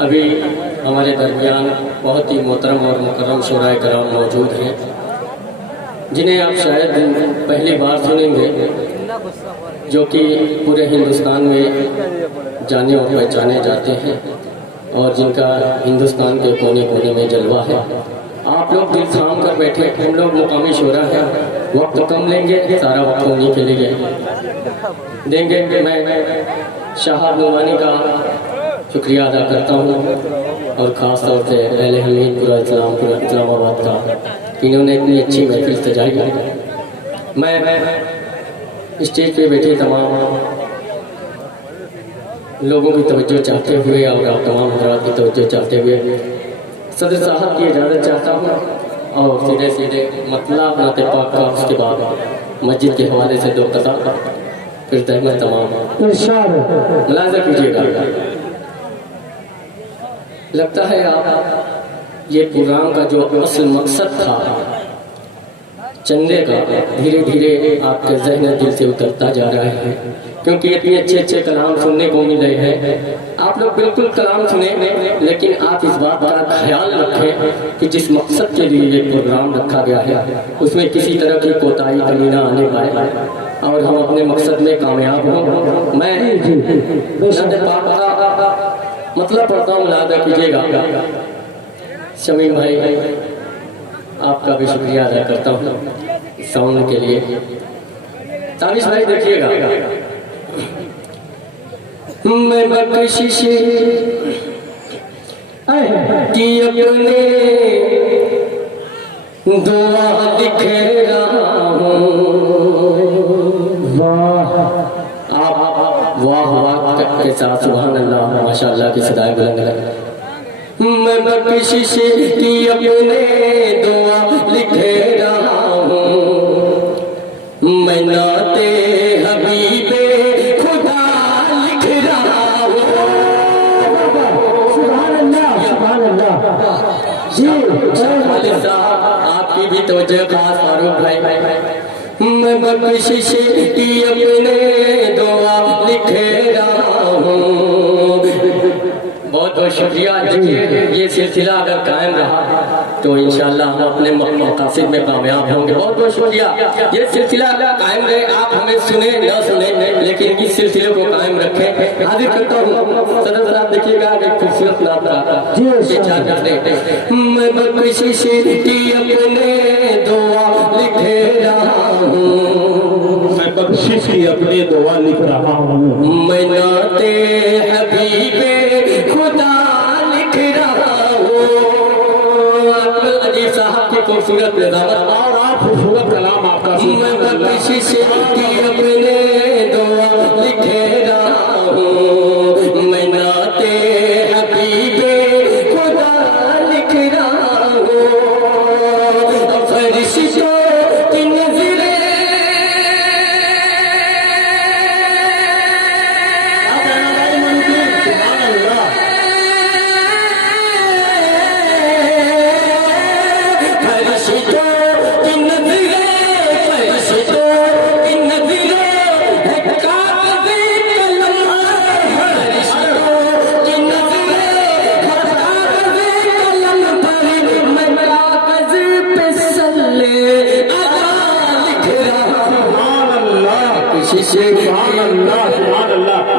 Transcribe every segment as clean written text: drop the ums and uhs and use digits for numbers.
अभी हमारे दरमियान बहुत ही मोहतरम और मुकर्रम शोराए कराम मौजूद हैं, जिन्हें आप शायद पहली बार सुनेंगे, जो कि पूरे हिंदुस्तान में जाने और पहचाने जाते हैं और जिनका हिंदुस्तान के कोने कोने में जलवा है। आप लोग दिल थाम कर बैठे, हम लोग मुकामी शोरा हैं, वक्त कम लेंगे, सारा वक्त उन्हीं के लिए देंगे। मैं शाह नुमानी का शुक्रिया अदा करता हूँ और ख़ास तौर से अहले हमीद पूरा इस्लामाबाद का, इन्होंने इतनी अच्छी महफिल सजाई है। मैं स्टेज पे बैठे तमाम लोगों की तवज्जो चाहते हुए और आप तमाम हज़रात की तवज्जो चाहते हुए सदर साहब की इजाज़त चाहता हूँ और सीधे सीधे मतला नाते पाक का, उसके बाद मस्जिद के हवाले से दो कथा, फिर तहमत तमाम मुलाज़ा कीजिएगा। लगता है आप ये प्रोग्राम का जो असल मकसद था चंदे का, धीरे धीरे आपके ज़हन दिल से उतरता जा रहा है, क्योंकि इतने अच्छे अच्छे कलाम सुनने को मिल रहे हैं। आप लोग बिल्कुल कलाम सुने, लेकिन आप इस बात का ख्याल रखें कि जिस मकसद के लिए ये प्रोग्राम रखा गया है उसमें किसी तरह की कोताही कमी ना आने पाए और हम अपने मकसद में कामयाब हों। मैं मतलब पढ़ता हूँ, मुलाज़ा कीजिएगा। शमीम भाई, आपका भी शुक्रिया अदा करता हूँ साउंड के लिए। तानिश भाई देखिएगा। मैं बख्शिश की अपने दुआ लिख रहा हूँ। वाह वाह के साथ सुभान अल्लाह, माशाअल्लाह की सदाएं बुलंद रहे। मैं बख्शिश की अपने दुआ लिख रहा हूँ, मैं नाते हबीबे खुदा लिख रहा हूँ। सुभान अल्लाह, सुभान अल्लाह जी। आपकी भी तवज्जो खास फारूक भाई। मैं बख्शिश की अपने दुआ लिख रहा हूँ। बहुत बहुत शुक्रिया। देखिए, ये सिलसिला अगर कायम रहा तो इंशाअल्लाह हम अपने मकासद में कामयाब होंगे। बहुत बहुत शुक्रिया। ये सिलसिला कायम रहे, आप हमें सुने न सुने, लेकिन इस सिलसिले को कायम रखें। हाजिर करता हूँ सदर साहब, देखिएगा एक खूबसूरत नात का जी। मैं बख्शिश की अपने दुआ लिख रहा हूँ, मैं बख्शिश की अपनी दुआ लिख रहा हूँ। मैं नाते हबीबे खुदा लिख रहा हूँ। अजीब साहब की खूबसूरत निज़ामत और आप खूबसूरत कलाम आपका। मैं बख्शिश की अपने दुआ लिख रहा हूँ, मैं नाते हबीबे खुदा लिख रहा हूँ। फरिश्तों की नज़रें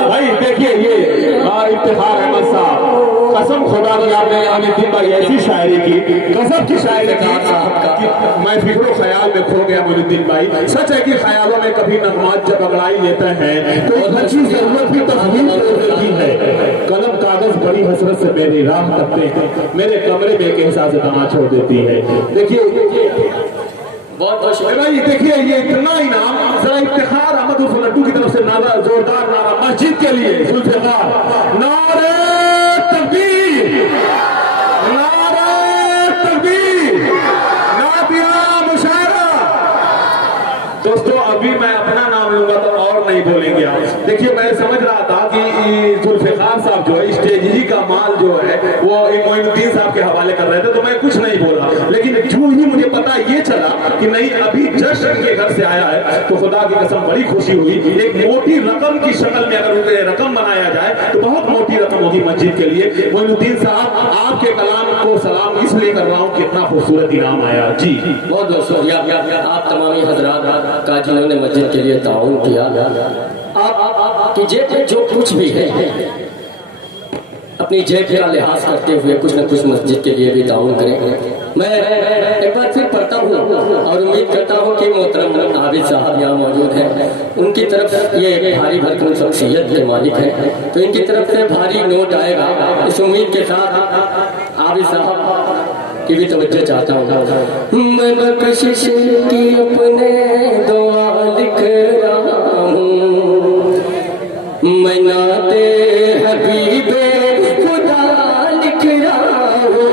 भाई देखिए, ये इफ्तिखार अहमद साहब, कसम खुदा की आपने दिन भाई ऐसी शायरी की, गजब की शायरी की साहब, मैं फिक्रो ख्याल में खो गया मुनुद्दीन भाई। सच है कि ख्यालों में कभी नगमात जब अगड़ाई लेते हैं तो अच्छी जरूरत भी तस्वीर होती है। कलम कागज बड़ी हसरत से मेरी राह करते हैं, मेरे कमरे में एक एहसास दमा छोड़ देती है। देखिए बहुत बहुत शुक्रिया भाई। देखिए, ये इतना इनाम जरा इफ्तिखार अहमद उर्फ लड्डू की तरफ से नारा, जोरदार नारा मस्जिद के लिए। जुल्फ़िकार नारे तकबीर, नारे तकबीर, नादिया मुशायरा। दोस्तों, अभी मैं अपना नाम लूंगा तो और नहीं बोलेंगे आप। देखिए, मैं समझ रहा था कि जुल्फ़िकार साहब जो है स्टेज ही का माल जो है वो मोइनुद्दीन साहब के हवाले कर रहे थे तो मैं कुछ नहीं बोला, लेकिन जो ही मुझे पता ये चला कि नहीं अभी जस्ट इनके घर से आया है तो खुदा की कसम बड़ी खुशी हुई। एक मोटी रकम की शक्ल में अगर उसे रकम बनाया जाए तो बहुत मोटी रकम होगी मस्जिद के लिए। मोइनुद्दीन साहब आपके कलाम को सलाम इसलिए कर रहा हूँ, कितना खूबसूरत इनाम आया जी। बहुत बहुत शुक्रिया आप तमामी हजरात का जिन्होंने मस्जिद के लिए ताउन किया। आप की जेब में जो कुछ भी है अपनी जेब का लिहाज करते हुए कुछ न कुछ मस्जिद के लिए भी ताउन करें। मैं एक बार फिर पढ़ता हूँ और उम्मीद करता हूँ कि मोहतरम आबिद साहब यहाँ मौजूद हैं, उनकी तरफ ये भारी भरपूर शख्सियत के मालिक हैं तो इनकी तरफ से भारी नोट आएगा। इस उम्मीद के साथ आबिद साहब की भी तवज्जो चाहता हूँ। मैं बख्शिश की अपने दुआ लिख रहा हूँ, मैं नाते हबीबे खुदा लिख रहा हूँ।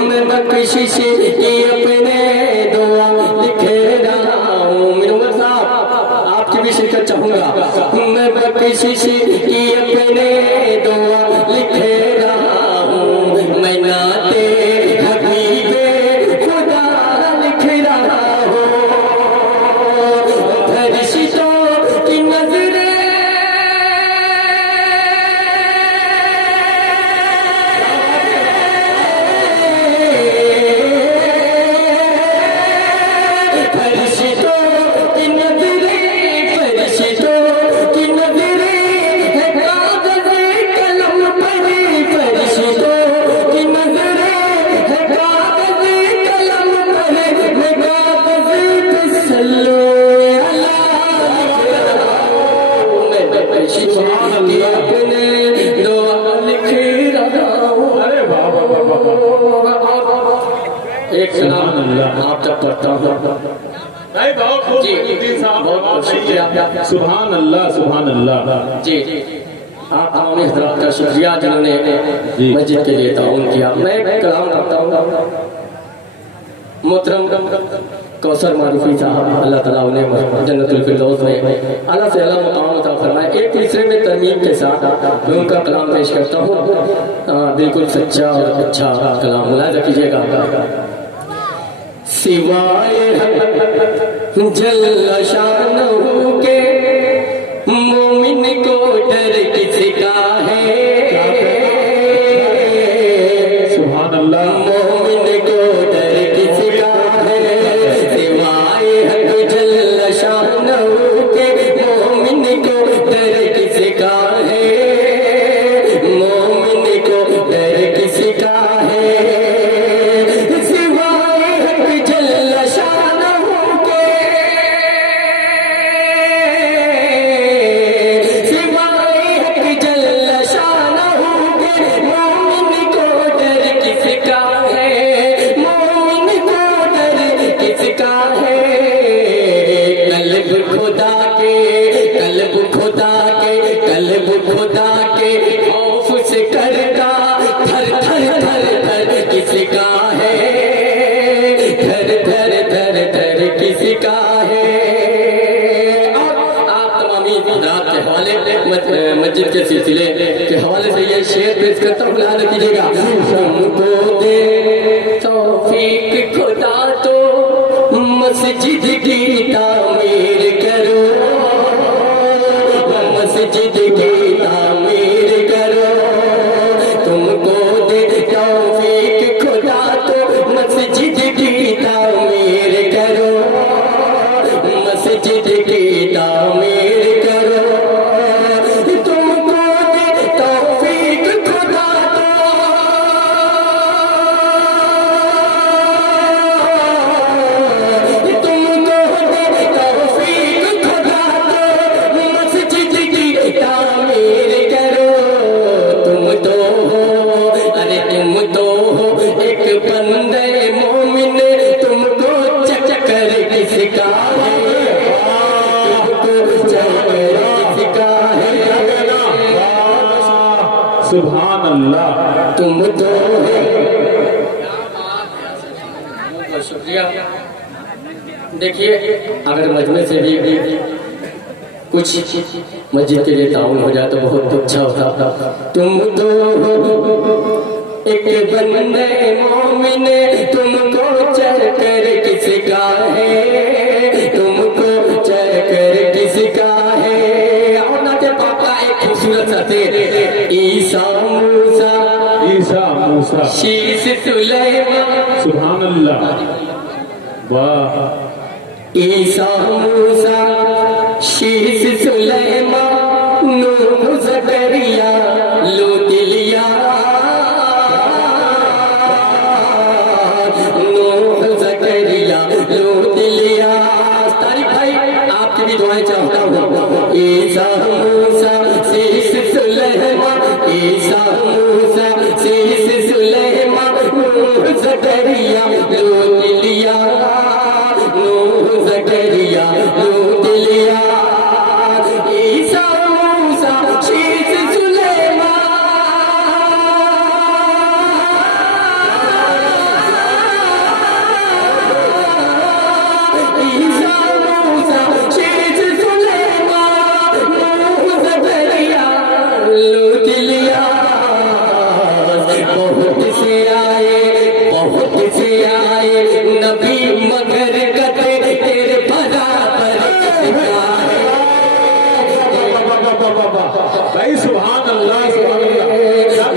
मैं बख्शिश की अपने दुआ लिख रहा हूँ। मिनुवर साहब आपकी भी शिरकत चाहूंगा। मैं बख्शिश की अपने दुआ लिख रहा हूँ, मैं नाते हबीबे खुदा लिख रहा हूँ। फरिश्तों की नजरें एक सलाम आप तक पढ़ता हूँ। नहीं बहुत खूब मोइनुद्दीन साहब, बहुत शुक्रिया। सुभान अल्लाह सुभान अल्लाह जी आप तमाम हजरात का शुक्रिया जिन्होंने मस्जिद के लिए ताउन किया। मैं कलाम पढ़ता हूँ। मोहतरम कौसर मारूफी साहब अल्लाह ताला उन्हें जन्नतुल फिरदौस में आला से आला मुकाम अता फरमाए। एक तीसरे में तरमीम के साथ मैं उनका कलाम पेश करता हूँ। बिल्कुल सच्चा और अच्छा कलाम मुलाहिजा कीजिएगा। सिवाय जल्ल शानहू के मोमिन को डर किसका है। सुभान अल्लाह। मोमिन को डर किसका है, सिवाय जल्ल शानहू के मोमिन को डर किसका है। मोमिन को डर किसका है, मस्जिद के सिलसिले के हवाले से ये शेर पेश करता हूँ, ध्यान कीजिएगा। हमको दे तौफीक खुदा तो मस्जिद की तामीर करो, मस्जिद की तामीर करो। तुमको दे तौफीक खुदा तो मस्जिद की तामीर करो, मस्जिद की तामीर करो। सुभान अल्लाह। तुम तो शुक्रिया। देखिए अगर मजमे से भी कुछ मस्जिद के लिए ताउन हो जाए तो बहुत अच्छा होता। तुम तो एक बंदे मोमिन, तुमको चकर किसका है, तुमको चकर किसका है। और ना के पापा एक खूबसूरत सा थे, ईसा मूसा, ईसा मूसा, शीश सुलेमान, सुभान अल्लाह, वाह। ईसा मूसा, शीश सुलेमान, नूह ज़करिया, लूत इलिया, नूह ज़करिया, लूत इलिया। तारिक भाई आपकी भी दुआएं चाहता हूँ। ईसा मूसा, शीश सुलेमान, ईसा मूसा, शीश सुलेमान, नूह ज़करिया, लूत इलिया, नूह ज़करिया, लूत इलिया। ईसा मूसा, शीश सुलेमान, ईसा मूसा, शीश सुलेमान, नूह ज़करिया, लूत इलिया। बहुत से आए नबी मगर कते तेरे बराबर किसका है। भाई सुभान अल्लाह, सुभान अल्लाह।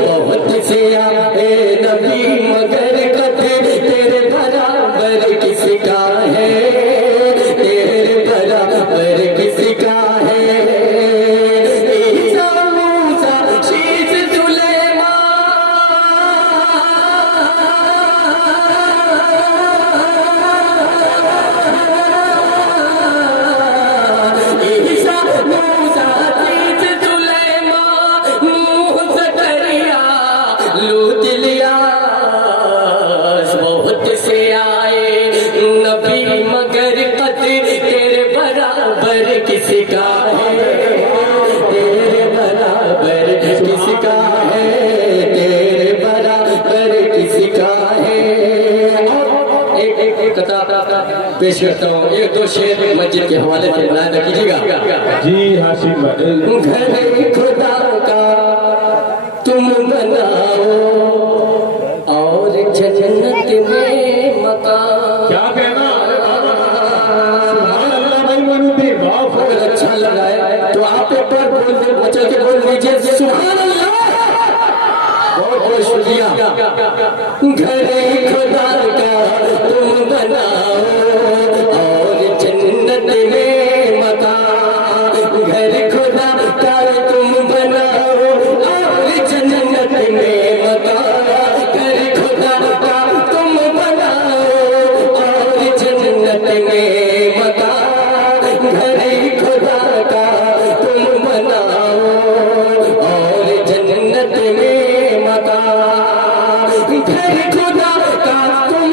बहुत से आए नबी मगर कते तेरे बराबर किसका है, तेरे बराबर किसका है। ईसा मूसा, शीश सुलेमान, ईसा मूसा, शीश सुलेमान, नूह ज़करिया, लूत इलिया। बहुत से आए नबी मगर कते तेरे बराबर किसका है, तेरे बराबर किसका है, तेरे बराबर किसका है। और एक कथा पेश करता हूँ, एक दो शेर मस्जिद के हवाले से याद रखिएगा। जी हाशिम भाई। घर खुदा का तुम बनाओ और जन्नत में मकान। क्या कहना, सुभान अल्लाह भाई मनुद्दीन, बहुत अगर अच्छा लगा है तो आप एक बार बोल दे, बचल के बोल दीजिए सुभान अल्लाह। बहुत बहुत शुक्रिया। घर खुदा का तुम बनाओ और जन्नत में मकान। घर खुदा का तुम बनाओ और जन्नत में मकान। घर खुदा का तुम बनाओ और जन्नत में मकान। घर खुदा का तुम बनाओ और जन्नत में मकान। घर खुदा का तुम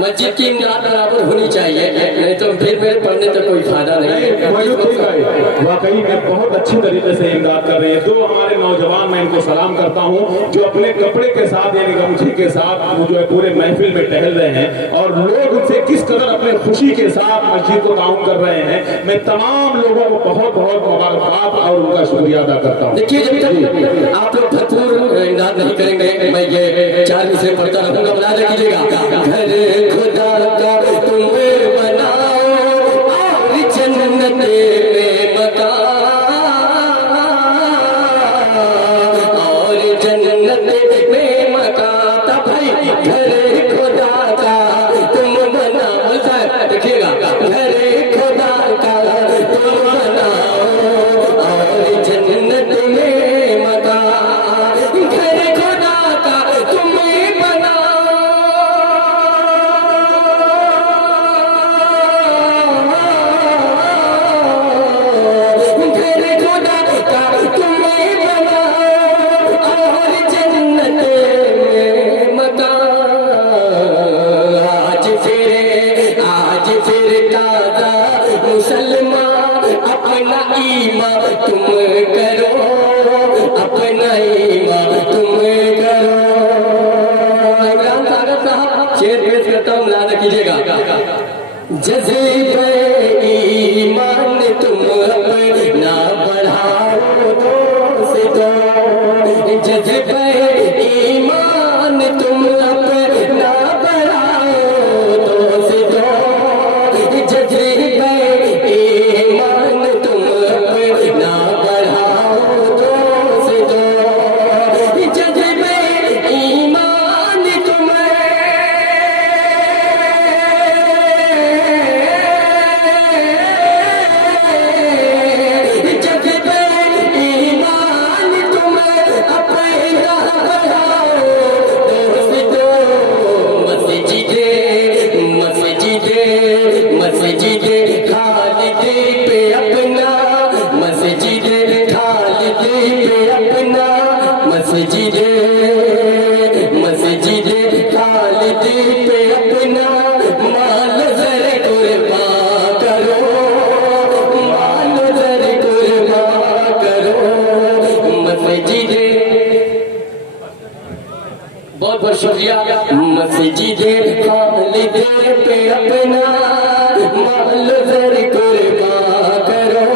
मस्जिद की इमदाद बराबर होनी चाहिए, नहीं तो फिर मेरे पढ़ने तो कोई फायदा नहीं है। वाकई में बहुत अच्छी तरीके से इमदाद कर रहे हैं। जो हमारे नौजवान, मैं इनको सलाम करता हूँ, जो अपने कपड़े के साथ यानी गमछी के साथ वो जो है पूरे महफिल में टहल रहे हैं और लोग उनसे किस कदर अपने खुशी के साथ मस्जिद को ताउन कर रहे हैं। मैं तमाम लोगों को बहुत बहुत मुबारकबाद और उनका शुक्रिया अदा करता हूँ। देखिए, जब तक आप लोग भरपूर इमदाद नहीं करेंगे, मैं ये 4 मिसरे पढ़ता रहूंगा, बना रखिएगा। घर खुदा का तुम बनाओ और जन्नत में मकान, और जन्नत में मकान। तब भाई घर खुदा का तुम बनाओ, देखिएगा, घर खुदा का तुम बनाओ और जन्नत में मकान। घर खुदा का तुम बनाओ शेर पेश करता हूँ, मिलाना कीजिएगा। जज़्बे ईमान तुम अपना बढ़ाओ दोस्तों, जज़्बे ईमान तुम अपना बढ़ाओ दोस्तों, जज़्बे ईमान तुम अपना बढ़ाओ दोस्तों, जज़्बे ईमान तुम बहुत बहुत शुक्रिया। मस्जिदे खालिदे पे अपना माल ज़र कुर्बान करो,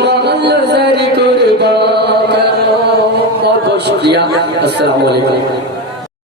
माल ज़र कुर्बान करो। बहुत बहुत शुक्रिया। अस्सलाम वालेकुम।